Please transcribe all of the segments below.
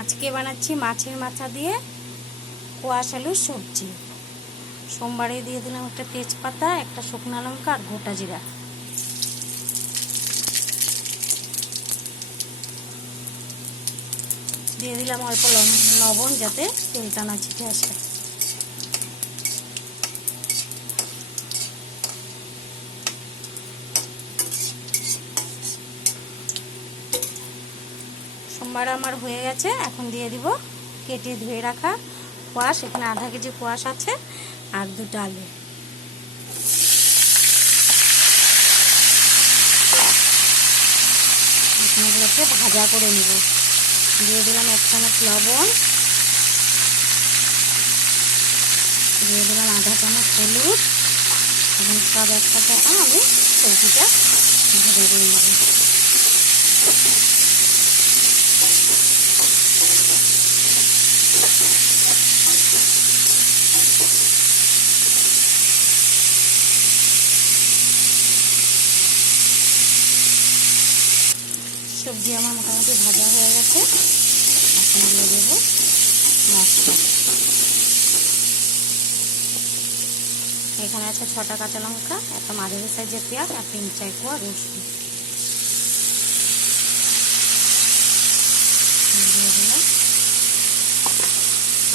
আজকে বানাচ্ছি মাছের মাথা দিয়ে কোয়াশ আলুর সবজি। সোমবারে দিয়ে দিলাম একটা তেজপাতা, একটা শুকনো লঙ্কা আর গোটা জিরা। দিয়ে দিলাম অল্প লবণ যাতে তেলটা না ছিটে আসে। সোমবার আমার হয়ে গেছে। এখন দিয়ে দিব কেটে ধুয়ে রাখা কোয়াশ। এখানে আধা কেজি কোয়াশ আছে আর দুটো আলু। এগুলোকে ভাজা করে নেব। দিয়ে দিলাম 1 চামচ লবণ, দিয়ে দিলাম আধা চামচ হলুদ। এখন সব একসাথে এখন আমি সবজিটা ভাজা করে নেব। সবজি আমার মোটামুটি ভাজা হয়ে গেছে। এখন দিয়ে দেবো মশলা। এখানে আছে 6টা কাঁচা লঙ্কা, একটা মাঝারি সাইজের পেঁয়াজ আর 3-4 কোয়া রসুন দিয়ে দিলাম।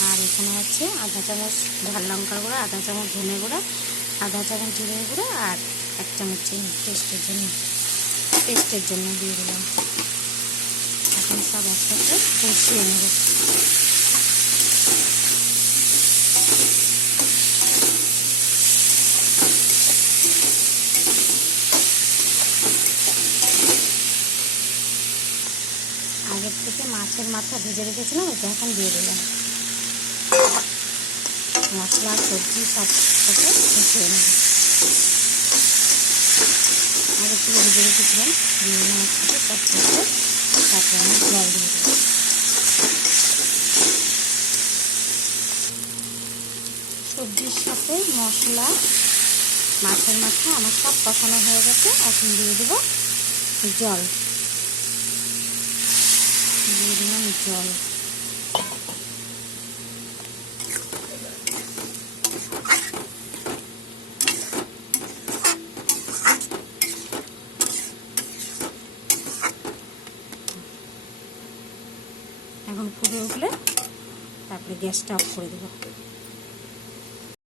আর এখানে আছে আধা চামচ ঝাল লঙ্কার গুঁড়া, আধা চামচ ধনে গুঁড়া, আধা চামচ জিরে গুঁড়া আর 1 চামচ চিনি পেস্টের জন্য দিয়ে দিলাম। এখন সব একসাথে কষিয়ে নেব। আগের থেকে মাছের মাথা ভেজে রেখেছিলাম, ওটা এখন দিয়ে দিলাম। মশলা সবজি সব সাথে কষিয়ে নেব। আগের থেকে ভেজে রেখেছিলাম, দিয়ে দিলাম একসাথে সব করতে। তারপরে আমি জল দিয়ে দেবো। সবজির সাথে মশলা, মাছের মাথা আমার সব কষানো হয়ে গেছে। এখন দিয়ে দেবো জল। দিয়ে দিলাম জল। এখন ফুটে উঠলে তারপরে গ্যাসটা অফ করে দেবো।